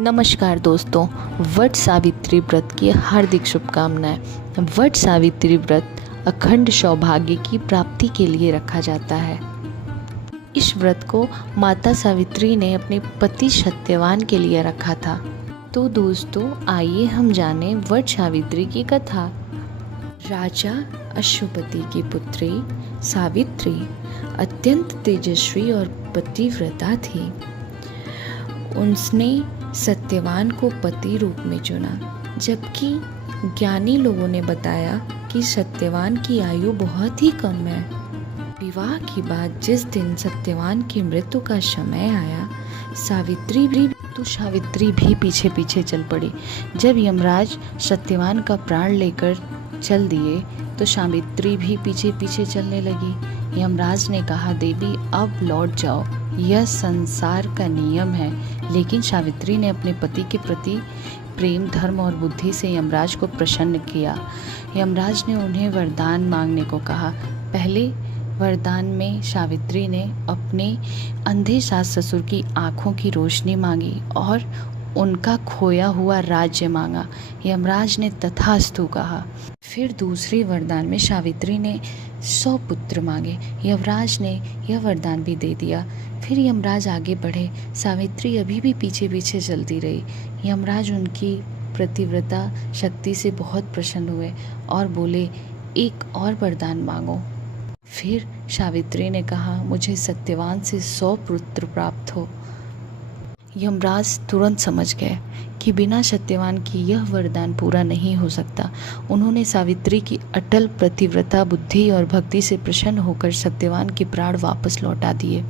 नमस्कार दोस्तों, वट सावित्री व्रत की हार्दिक शुभकामनाएं। वट सावित्री व्रत अखंड सौभाग्य की प्राप्ति के लिए रखा जाता है। इस व्रत को माता सावित्री ने अपने पति सत्यवान के लिए रखा था। तो दोस्तों, आइए हम जानें वट सावित्री की कथा। राजा अश्वपति की पुत्री सावित्री अत्यंत तेजस्वी और पतिव्रता थी। उसने सत्यवान को पति रूप में चुना, जबकि ज्ञानी लोगों ने बताया कि सत्यवान की आयु बहुत ही कम है। विवाह के बाद जिस दिन सत्यवान की मृत्यु का समय आया, सावित्री भी पीछे पीछे चल पड़ी। जब यमराज सत्यवान का प्राण लेकर चल दिए तो सावित्री भी पीछे पीछे चलने लगी। यमराज ने कहा, देवी अब लौट जाओ, यह संसार का नियम है। लेकिन सावित्री ने अपने पति के प्रति प्रेम, धर्म और बुद्धि से यमराज को प्रसन्न किया। यमराज ने उन्हें वरदान मांगने को कहा। पहले वरदान में सावित्री ने अपने अंधे सास ससुर की आंखों की रोशनी मांगी और उनका खोया हुआ राज्य मांगा। यमराज ने तथास्तु कहा। फिर दूसरे वरदान में सावित्री ने 100 पुत्र मांगे। यमराज ने यह वरदान भी दे दिया। फिर यमराज आगे बढ़े। सावित्री अभी भी पीछे पीछे चलती रही। यमराज उनकी प्रतिव्रता शक्ति से बहुत प्रसन्न हुए और बोले, एक और वरदान मांगो। फिर सावित्री ने कहा, मुझे सत्यवान से 100 पुत्र प्राप्त हो। यमराज तुरंत समझ गए कि बिना सत्यवान की यह वरदान पूरा नहीं हो सकता। उन्होंने सावित्री की अटल प्रतिव्रता, बुद्धि और भक्ति से प्रसन्न होकर सत्यवान के प्राण वापस लौटा दिए।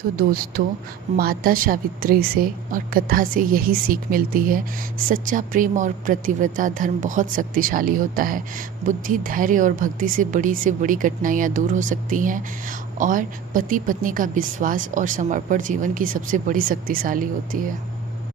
तो दोस्तों, माता सावित्री से और कथा से यही सीख मिलती है, सच्चा प्रेम और प्रतिव्रता धर्म बहुत शक्तिशाली होता है। बुद्धि, धैर्य और भक्ति से बड़ी कठिनाइयाँ दूर हो सकती हैं और पति पत्नी का विश्वास और समर्पण जीवन की सबसे बड़ी शक्तिशाली होती है।